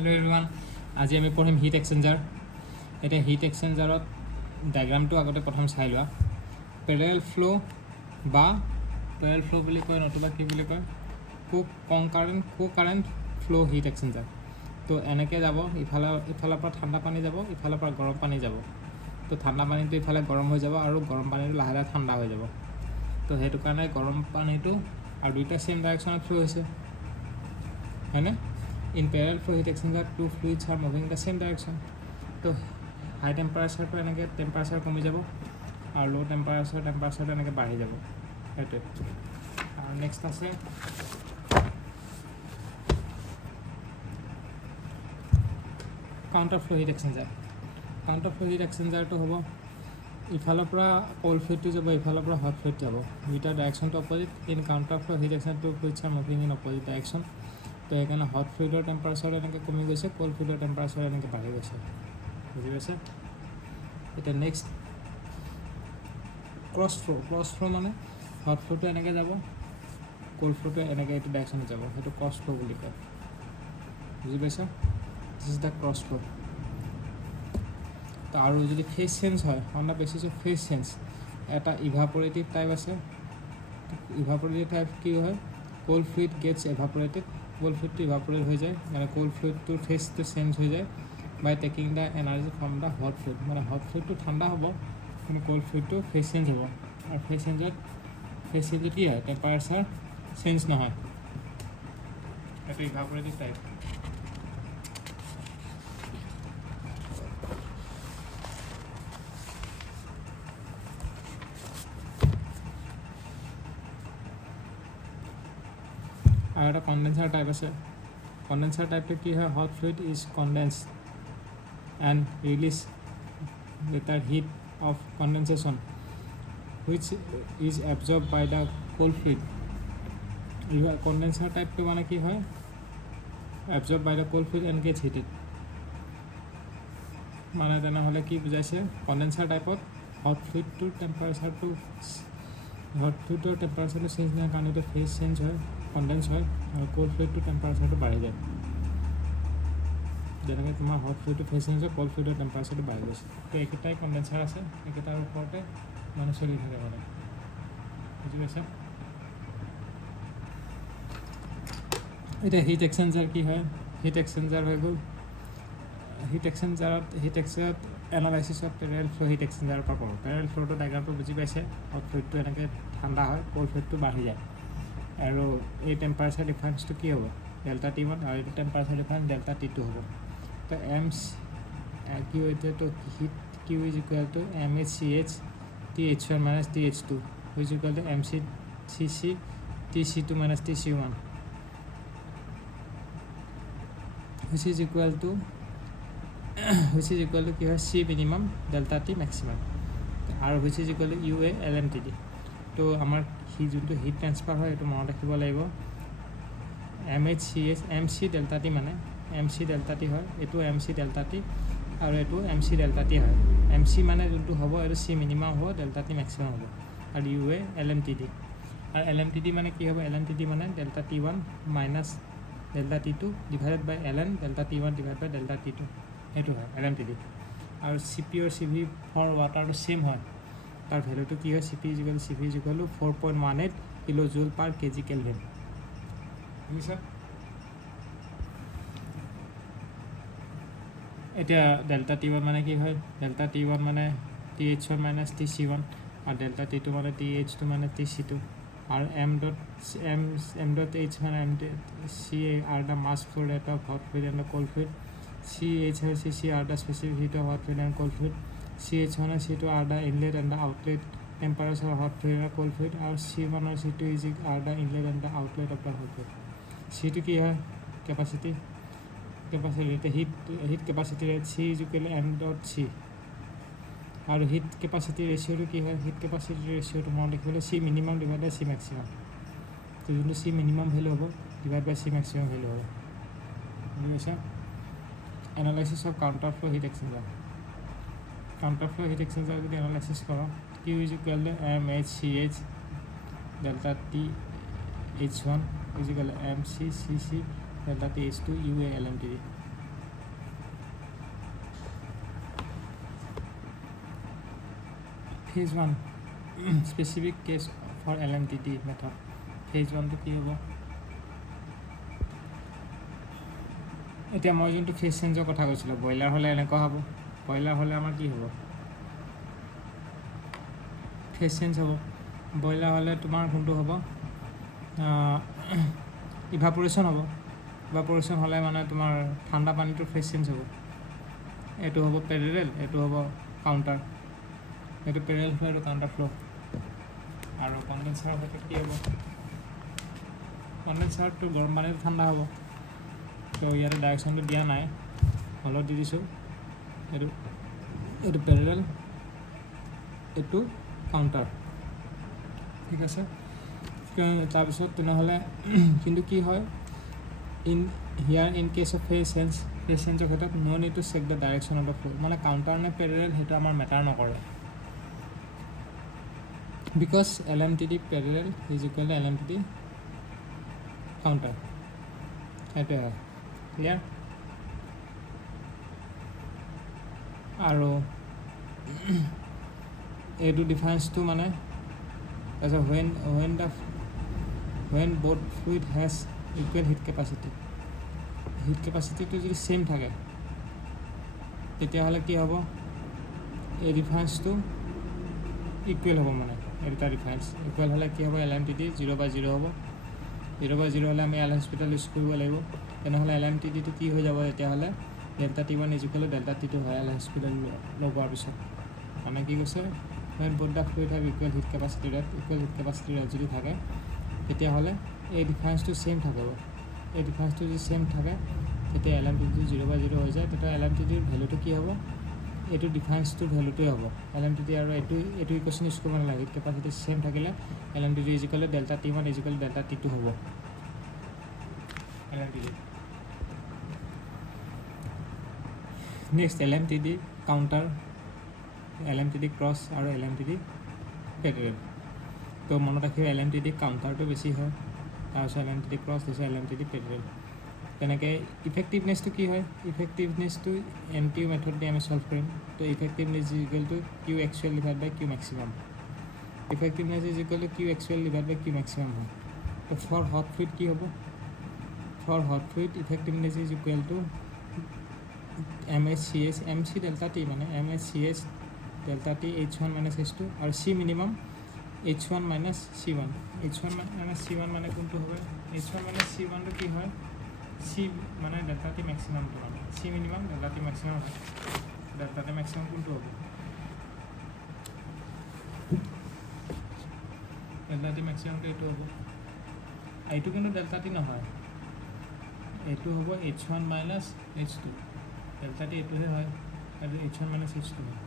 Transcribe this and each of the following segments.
Hello' everyone, আজি আমি পঢ়িম হিট এক্সচেঞ্জাৰ। এতিয়া হিট এক্সচেঞ্জাৰত ডায়েগ্ৰামটো আগতে প্ৰথম চাই লোৱা। পেৰেল ফ্ল' বা পেৰেল ফ্ল' বুলি কয়, নতুবা কি বুলি কয়, কাৰেণ্ট ফ্ল' হিট এক্সচেঞ্জাৰ। তো এনেকৈ যাব, ইফালৰ পৰা ঠাণ্ডা পানী যাব, ইফালৰ পৰা গৰম পানী যাব। তো ঠাণ্ডা পানীটো ইফালে গৰম হৈ যাব আৰু গৰম পানীটো লাহে লাহে ঠাণ্ডা হৈ যাব। তো সেইটো কাৰণে গৰম পানীটো আৰু দুইটা ছেইম ডাইৰেকশ্যনত ফ্ল' হৈছে, হয়নে? In parallel flow heat exchanger, two fluids are moving in the same direction. তো হাই টেম্পাৰেচাৰটো এনেকৈ টেম্পাৰেচাৰ কমি যাব আৰু ল' টেম্পাৰেচাৰটো এনেকৈ বাঢ়ি যাব। সেইটোৱে। আৰু নেক্সট আছে counter flow' heat exchanger. Counter flow' hit এক্সচেঞ্জাৰটো হ'ব ইফালৰ পৰা ক'ল্ড ফ্লুইডটো যাব, ইফালৰ পৰা হট ফ্লুইড যাব। দুইটা ডাইৰেকশ্যনটো opposite. In counter flow' heat exchanger, two fluids are moving in opposite direction. তো সেইকাৰণে হট ফ্লুইডৰ টেম্পাৰেচাৰ এনেকৈ কমি গৈছে, ক'ল্ড ফ্লুইডৰ টেম্পাৰেচাৰ এনেকৈ বাঢ়ি গৈছে। বুজি পাইছে? এতিয়া নেক্সট ক্ৰছ ফ্ল' মানে হট ফ্ল'টো এনেকৈ যাব, ক'ল্ড ফ্ল'টো এনেকৈ এইটো ডাইৰেকশ্যনত যাব। সেইটো ক্ৰছ ফ্ল' বুলি কয়। বুজি পাইছা? দিছ ইজ দ্য ক্ৰছ ফ্ল'। তো আৰু যদি ফেজ চেঞ্জ হয়, on the basis of phase change, এটা ইভাপৰেটিভ টাইপ আছে। ইভাপৰেটিভ টাইপ কি হয়? Cold fluid gets evaporated. Cold ফ্লুইডটো ইভাপৰেট হৈ যায়, মানে ক'ল্ড ফ্লুইডটোৰ ফেজটো চেঞ্জ হৈ যায় by taking the energy from the hot fluid. মানে হট ফ্লুইডটো ঠাণ্ডা হ'ব, কিন্তু ক'ল্ড ফ্লুইডটো ফেজ চেঞ্জ হ'ব। আৰু ফেজ চেঞ্জত কি হয়? টেম্পাৰেচাৰ চেঞ্জ নহয়। সেইটো ইভাপৰেটিভ টাইপ। আৰু এটা কণ্ডেন্সাৰ টাইপ আছে। কণ্ডেন্সাৰ টাইপটো কি হয়? Hot fluid is condense and release latent heat of condensation which is absorb by the cold fluid. Condenser টাইপটো মানে কি হয়? Absorb by the cold fluid and gets heated. মানে তেনেহ'লে কি বুজাইছে? কণ্ডেন্সাৰ টাইপত হট ফ্লুইডটোৰ টেম্পাৰেচাৰটো চেঞ্জ নহয়, কাৰণ এইটো ফেজ চেঞ্জ হয়, কণ্ডেন্স হয়, আৰু ক'ল্ড ফ্লুইডটোৰ টেম্পাৰেচাৰটো বাঢ়ি যায়। যেনেকৈ তোমাৰ হট ফ্লুইডটো ফেজ চেঞ্জ হয়, ক'ল্ড ফ্লুইডৰ টেম্পাৰেচাৰটো বাঢ়ি গৈছে। তো এইকেইটাই কণ্ডেন্সাৰ আছে, এইকেইটাৰ ওপৰতে মানে চলি থাকে মানে। বুজি পাইছা? এতিয়া হিট এক্সচেঞ্জাৰ কি হয়? হিট এক্সচেঞ্জাৰ হৈ গ'ল, hit এক্সচেঞ্জাৰত analysis of parallel flow' heat এক্সচেঞ্জাৰৰ পৰা কৰোঁ। পেৰেল ফ্ল'টো ডায়েগ্ৰামটো বুজি পাইছে। হট ফ্লুইডটো এনেকৈ ঠাণ্ডা হয়, ক'ল্ড ফ্লুইডটো বাঢ়ি যায়, আৰু এই টেম্পাৰেচাৰ ডিফাৰেঞ্চটো কি হ'ব? ডেল্টা T1, আৰু এইটো টেম্পাৰেচাৰ ডিফাৰেঞ্চ ডেল্টা T2 হ'ব। তো কিউ এতিয়াতো heat Q is equal to MHCH TH1 minus TH2 which is equal to MCCC TC2 minus TC1 which is equal to কি হয়? C minimum delta T maximum, আৰু which is equal to UA LMTD। তো আমাৰ যোনটো hit transfer হয় এইটো মনত ৰাখিব লাগিব। MHCH MC ডেল্টা T মানে MC ডেল্টা T হয়, এইটো MC ডেল্টা T আৰু এইটো MC ডেল্টা T হয়। MC মানে যোনটো হ'ব এইটো C মিনিমাম হ'ব, ডেল্টা T মেক্সিমাম হ'ব, আৰু UA LMTD। আৰু LMTD মানে কি হ'ব? LMTD মানে delta T1 minus delta T2 divided by LN delta T1 divide by delta T2, সেইটো হয় LMTD। আৰু CP আৰু CV ফৰ ৱাটাৰটো ছেইম হয়, তাৰ ভেলুটো কি হয়? CP is equal two 4.18 kilo জুল পাৰ কেজি কেলভিন। বুজিছা? এতিয়া ডেল্টা T1 মানে কি হয়? ডেল্টা T1 মানে TH1 মাইনাছ TC1, আৰু ডেল্টা T2 মানে TH2 মানে TC2, আৰু M dot H মানে C are the mass flow rate of hot fluid and cold fluid. CH and CC are the specific heat of hot fluid and cold fluid. CH1 and C2 are the inlet and the outlet temperature of hot fluid and cold fluid, আৰু C1 and C2 are the inlet and the outlet of the hot fluid. C2 কি হয়? Capacity. এতিয়া heat capacity rate C is equal to M dot C, আৰু heat capacity ৰেচিঅ'টো কি হয়? Heat capacity ৰেচিঅ'টো মনত ৰাখিবলৈ C minimum divide by C maximum. তো যোনটো C মিনিমাম ভেলু হ'ব divide by C maximum value হ'ব। বুজি পাইছা? Analysis of counter flow' heat exchanger. Counter flow' heat exchanger যদি এনালাইচিছ কৰোঁ, Q is equal to MHCH delta TH1 is equal to MCCC delta TH2 UA LMTD। phase 1 specific case for LMTD method phase 1 to কি হ'ব এতিয়া মই যোনটো phase চেঞ্জৰ কথা কৈছিলোঁ broiler হ'লে এনেকুৱা হ'ব ব্ৰইলাৰ হ'লে আমাৰ কি হ'ব ফেজ চেঞ্জ হ'ব ব্ৰইলাৰ হ'লে তোমাৰ কোনটো হ'ব ইভাপোৰেশ্যন হ'ব ইভাপোৰেশ্যন হ'লে মানে তোমাৰ ঠাণ্ডা পানীটো ফেজ চেঞ্জ হ'ব এইটো হ'ব পেৰেৰেল এইটো হ'ব কাউণ্টাৰ এইটো পেৰেৰেল ফ্ল' এইটো কাউণ্টাৰ ফ্ল' আৰু কণ্ডেনচাৰৰ ক্ষেত্ৰত কি হ'ব কণ্ডেনচাৰটো গৰম পানীটো ঠাণ্ডা হ'ব তো ইয়াতে ডাইৰেকশ্যনটো দিয়া নাই হলত দি দিছোঁ এইটো পেৰেৰেল এইটো কাউণ্টাৰ ঠিক আছে তাৰপিছত তেনেহ'লে কিন্তু কি হয় ইন কেছ অফ ফেজ চেঞ্জৰ ক্ষেত্ৰত no need to check the direction of the flow' মানে কাউণ্টাৰ নে পেৰেৰেল সেইটো আমাৰ মেটাৰ নকৰে because LMTD parallel is equal to LMTD counter সেইটোৱে হয় ক্লিয়াৰ আৰু এইটো ডিফাৰেঞ্চটো মানে তাৰপিছত when both fluid has equal heat capacity যদি সেম থাকে তেতিয়াহ'লে কি হ'ব এই ডিফাৰেঞ্চটো ইকুৱেল হ'ব মানে এই দুটা ডিফাৰেঞ্চ ইকুৱেল হ'লে কি হ'ব LMTD 0/0 হ'ব 0/0 হ'লে আমি এল হস্পিটেল ইউজ কৰিব লাগিব তেনেহ'লে LMTDটো কি হৈ যাব তেতিয়াহ'লে delta T1 is equal to delta T2 হয় এল হস্পিটেল লগোৱাৰ পিছত মানে কি কৈছে when both the fluid have equal heat capacity rate যদি থাকে তেতিয়াহ'লে এই ডিফাৰেঞ্চটো সেম থাকিব এই ডিফাৰেঞ্চটো যদি সেম থাকে তেতিয়া LMTD 0/0 হৈ যায় তেতিয়া LMTDৰ ভেলুটো কি হ'ব এইটো ডিফাৰেঞ্চটোৰ ভেলুটোৱে হ'ব LMTD আৰু এইটো ইকুৱেশ্যন ইউজ কৰিব নালাগে হিট কেপাচিটি সেম থাকিলে LMTD is equal to delta T1 is equal to delta T2 হ'ব LMTD next LMTD counter LMTD cross আৰু LMTD পেৰেৰেল তো মনত ৰাখিব LMTD কাউণ্টাৰটো বেছি হয় তাৰপিছত LMTD ক্ৰছ তাৰপিছত LMTD পেৰেৰেল তেনেকৈ ইফেক্টিভনেছটো কি হয় ইফেক্টিভনেছটো MTU মেথড দি আমি সলভ কৰিম তো effectiveness is equal to Q actual divide by Q maximum effectiveness is equal to Q actual divide by Q maximum হয় তো ফৰ হট ফ্লুইড কি হ'ব for hot fluid effectiveness is equal to MHCH MC delta T মানে MHCH delta T H1 minus H2 আৰু C minimum H1 minus C1 H1 minus C1 মানে কোনটো হবে H1 minus C1 টো কি হয় C মানে ডেল্টা T maximum টো মানে C minimum delta T maximum হয় ডেল্টা T maximum কোনটো হ'ব ডেল্টা T maximum টো এইটো হ'ব এইটো কিন্তু ডেল্টা T নহয় এইটো হ'ব H1 minus H2 delta T এইটোহে হয় আৰু H1 minus H2 হয়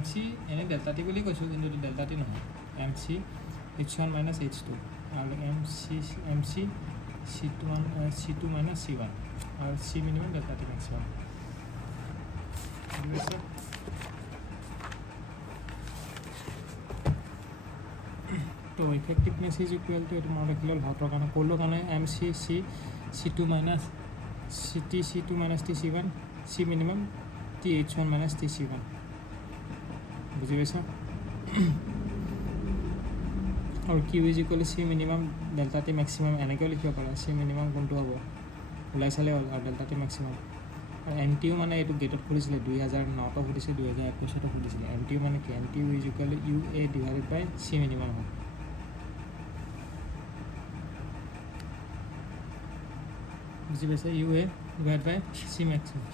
MC এনে ডেল্টা T বুলি কৈছোঁ কিন্তু ডেল্টা T নহয় MC H1 minus H2 আৰু MC C2 minus C1 আৰু C minimum delta T maximum তো ইফেক্টিভনেছ ইজ ইকুৱেল টু এইটো মই দেখিলোঁ ভাতৰ কাৰণে ক'লোঁ কাৰণে MC C2 minus C2 minus TC1 C minimum TH1 minus TC1 বুঝি পাইছা আৰু Q is equal C minimum delta T maximum এনেকৈও লিখিব পাৰে চি মিনিমাম কোনটো হ'ব ওলাই চালে হ'ল আৰু ডেল্টা টি মেক্সিমাম আৰু MTU মানে এইটো গেটত সুধিছিলে 2009ত সুধিছে 2021ত সুধিছিলে MTU মানে কি MTU is equal UA divided by C minimum হয় বুজি পাইছে UA divide by C maximum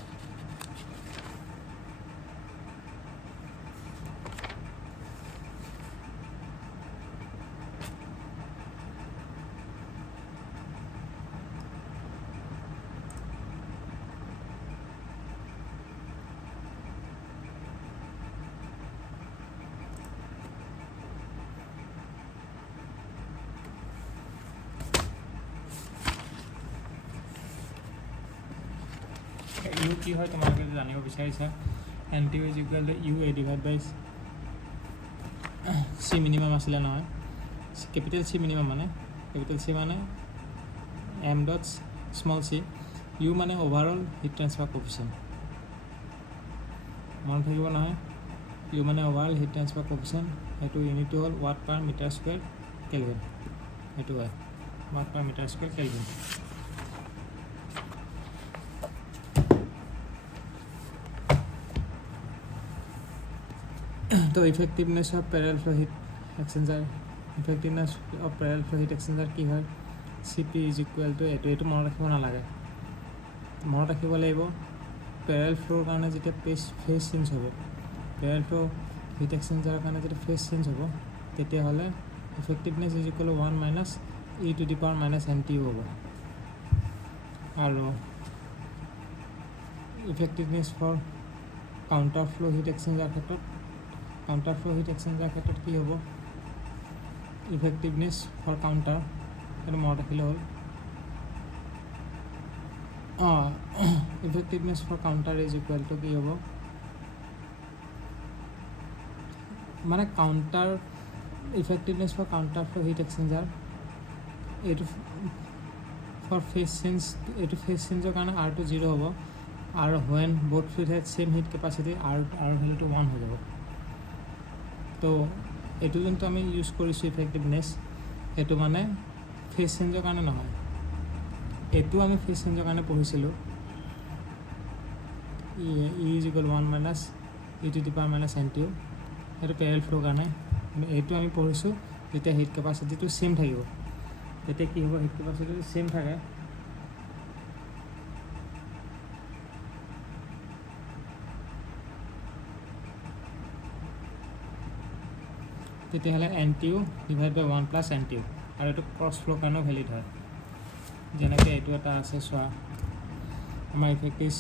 U কি হয় তোমালোকে জানিব বিচাৰিছা MTU is equal to UA divide by C minimum আছিলে নহয় কেপিটেল চি মিনিমাম মানে কেপিটেল চি মানে M dot small c U মানে অভাৰঅল হিট ট্ৰান্সফাৰ কোএফিচিয়েণ্ট মনত থাকিব নহয় ইউ মানে ওভাৰঅল হিট ট্ৰান্সফাৰ কোএফিচিয়েণ্ট সেইটো ইউনিটটো হ'ল ৱাট পাৰ মিটাৰ স্কুৱেৰ কেলভিন সেইটো হয় ৱাট পাৰ মিটাৰ স্কুৱেৰ কেলভিন তো ইফেক্টিভনেছ of parallel flow' heat exchanger ইফেক্টিভনেছ of parallel flow' heat exchanger কি হয় CP ইজ ইকুৱেল টু এইটো মনত ৰাখিব নালাগে মনত ৰাখিব লাগিব পেৰেল ফ্ল'ৰ কাৰণে যেতিয়া ফেজ চেঞ্জ হ'ব পেৰেল ফ্ল' হিট এক্সচেঞ্জাৰৰ কাৰণে যেতিয়া ফেজ চেঞ্জ হ'ব তেতিয়াহ'লে effectiveness is equal to 1 minus e to the power minus NTU হ'ব আৰু effectiveness for counter flow' heat exchanger ক্ষেত্ৰত কি হ'ব ইফেক্টিভনেছ ফৰ কাউণ্টাৰ সেইটো মনত ৰাখিলে হ'ল effectiveness for counter is equal to কি হ'ব মানে counter effectiveness for counter flow' heat exchanger এইটো ফৰ ফেজ চেঞ্জৰ কাৰণে R2 0 হ'ব আৰু when both fluid had same heat capacity আৰু ভেলুটো 1 হৈ যাব তো এইটো যোনটো আমি ইউজ কৰিছোঁ ইফেক্টিভনেছ সেইটো মানে ফেজ চেঞ্জৰ কাৰণে নহয় এইটো আমি ফেজ চেঞ্জৰ কাৰণে পঢ়িছিলোঁ ই is equal 1 minus e to the power minus NTU সেইটো পেৰেল ফ্ল'ৰ কাৰণে এইটো আমি পঢ়িছোঁ যেতিয়া হিট কেপাচিটিটো ছেম থাকিব তেতিয়া কি হ'ব হিট কেপাচিটিটো ছেম থাকে তেতিয়াহ'লে NTU ডিভাইড বাই 1 প্লাছ NTU আৰু এইটো ক্ৰছ ফ্ল'ৰ কাৰণেও ভেলিড হয় যেনেকৈ এইটো এটা আছে চোৱা আমাৰ effective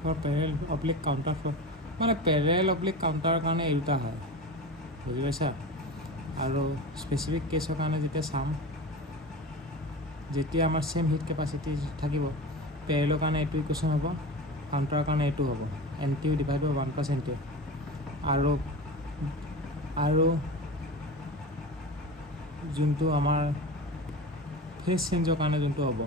for parallel oblique counter ফ্ল'ৰ মানে পেৰেল অব্লিক কাউণ্টাৰৰ কাৰণে এই দুটা হয় বুজি পাইছা আৰু স্পেচিফিক কেছৰ কাৰণে যেতিয়া চাম যেতিয়া আমাৰ ছেম হিট কেপাচিটি থাকিব পেৰেলৰ কাৰণে এইটো ইকুৱেশ্যন হ'ব কাউণ্টাৰৰ কাৰণে এইটো হ'ব NTU ডিভাইড বাই 1 প্লাছ NTU আৰু যোনটো আমাৰ ফেজ চেঞ্জৰ কাৰণে যোনটো হ'ব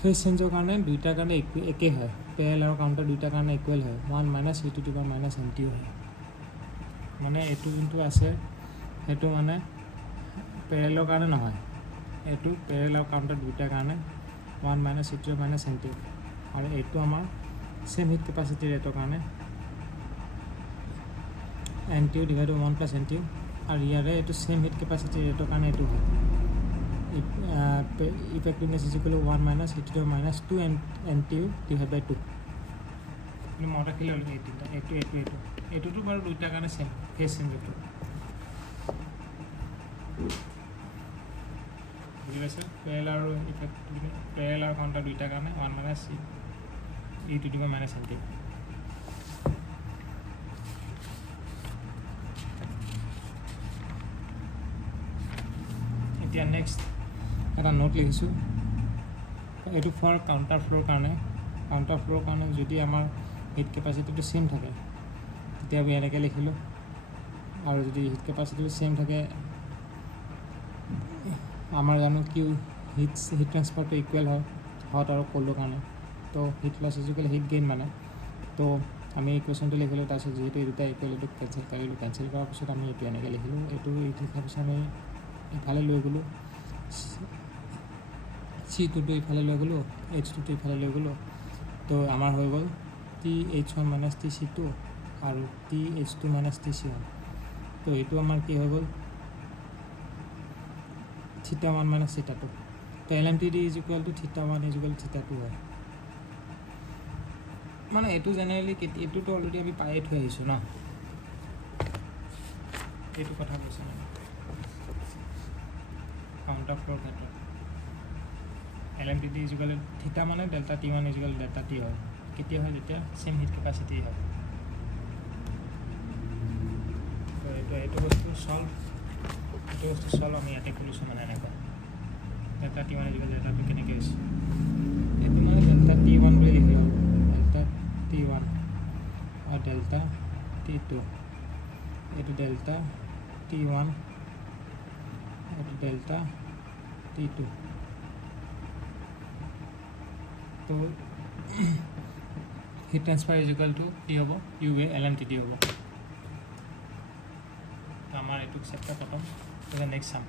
ফেজ চেঞ্জৰ কাৰণে দুইটাৰ কাৰণে একেই হয় পেৰেল আৰু কাউণ্টাৰ দুইটাৰ কাৰণে ইকুৱেল হয় 1 minus e to the power minus NTU হয় মানে এইটো যোনটো আছে সেইটো মানে পেৰেলৰ কাৰণে নহয় এইটো পেৰেল আৰু কাউণ্টাৰ দুইটাৰ কাৰণে 1 minus e to the power minus NTU আৰু এইটো আমাৰ ছেম হিট কেপাচিটি ৰেটৰ কাৰণে NTU ডিভাইড বাই 1 প্লাছ NTU আৰু ইয়াৰে এইটো ছেম হিট কেপাচিটি ৰেটৰ কাৰণে এইটো হয় effectiveness is equal to 1 minus e to the power minus 2 NTU divide by 2 আপুনি মনত ৰাখিলে হ'ল এইটোতো বাৰু দুইটাৰ কাৰণে ছেম ফেজ চেঞ্জৰটো বুজি পাইছে পেৰেল আৰু কাউণ্টাৰ দুইটাৰ কাৰণে 1 minus e to the power minus NTU এতিয়া নেক্সট এটা নোট লিখিছোঁ এইটো ফৰ কাউণ্টাৰ ফ্ল'ৰ কাৰণে যদি আমাৰ হিট কেপাচিটিটো ছেম থাকে তেতিয়া আমি এনেকৈ লিখিলোঁ আৰু যদি হিট কেপাচিটিটো ছেম থাকে আমাৰ জানো কি হিট ট্ৰান্সফাৰটো ইকুৱেল হয় হট আৰু ক'ল্ডৰ কাৰণে তো heat loss is equal heat gain মানে তো আমি এই কুৱেশ্যনটো লিখিলোঁ তাৰপিছত যিহেতু এই দুটা ইকুৱেল এইটো কেঞ্চেল কৰাৰ পিছত আমি এইটো এনেকৈ লিখিলোঁ এইটো লিখাৰ পিছত আমি ইফালে লৈ গ'লোঁ C2টো ইফালে লৈ গ'লোঁ H2টো ইফালে লৈ গ'লোঁ তো আমাৰ হৈ গ'ল TH1 মাইনাছ TC2 আৰু TH2 মাইনাছ TC1 তো এইটো আমাৰ কি হৈ গ'ল θ1 মাইনাছ θ2 তো LMTD is equal to θ1 is equal to θ2 হয় মানে এইটো জেনেৰেলি এইটোতো অলৰেডি আমি পায়ে থৈ আহিছোঁ ন এইটো কথা কৈছোঁ মানে কাউণ্টাৰ ফ্ল'ৰ ক্ষেত্ৰত LMTD ইজ ইকুৱেল থিটা মানে delta T1 is equal delta T হয় কেতিয়া হয় যেতিয়া ছেম হিট কেপাচিটি হয় তো এইটো বস্তু চল্ভ আমি ইয়াতে কৰিছোঁ মানে এনেকুৱা delta T1 is equal delta T কেনেকৈ হৈছে এইটো মানে ডেল্টা T1 বুলি লিখিব ডেল্টা T1 আৰু ডেল্টা T2 এইটো ডেল্টা T1 এইটো ডেল্টা T2 তো heat transfer is equal to কি হ'ব U A L N T T হ'ব। তো আমাৰ এইটো চেপ্টাৰ খতম। নেক্সট চাম।